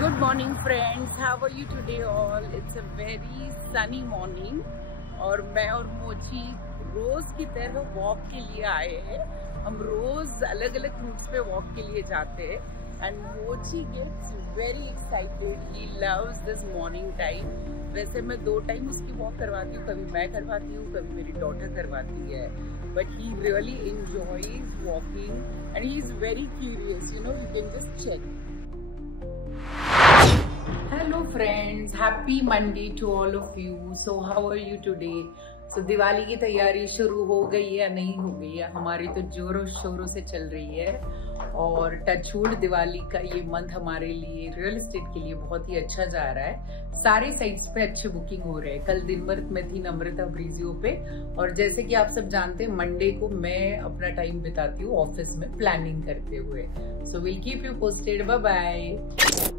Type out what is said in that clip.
Good morning friends, how are you today all? It's a very sunny morning और मैं और मोची रोज की तरह वॉक के लिए आए हैं। हम रोज अलग अलग रूट्स पे वॉक के लिए जाते हैं and Mochi gets very excited, he loves this morning time. वैसे मैं 2 टाइम उसकी वॉक करवाती हूँ, कभी मैं करवाती हूँ, कभी मेरी डॉटर करवाती है, but he really enjoys walking and he is very curious, you can just check. Hello friends, happy Monday to all of you. So how are you today? So Diwali की तैयारी शुरू हो गई है या नहीं हो गई है? हमारी तो जोरों शोरों से चल रही है और टचवुड दिवाली का ये मंथ हमारे लिए रियल एस्टेट के लिए बहुत ही अच्छा जा रहा है। सारे साइट्स पे अच्छे बुकिंग हो रहे हैं। कल दिन भर मैं थी नम्रता ब्रीजियो पे और जैसे कि आप सब जानते हैं मंडे को मैं अपना टाइम बिताती हूँ ऑफिस में प्लानिंग करते हुए। So will keep you posted, bye bye.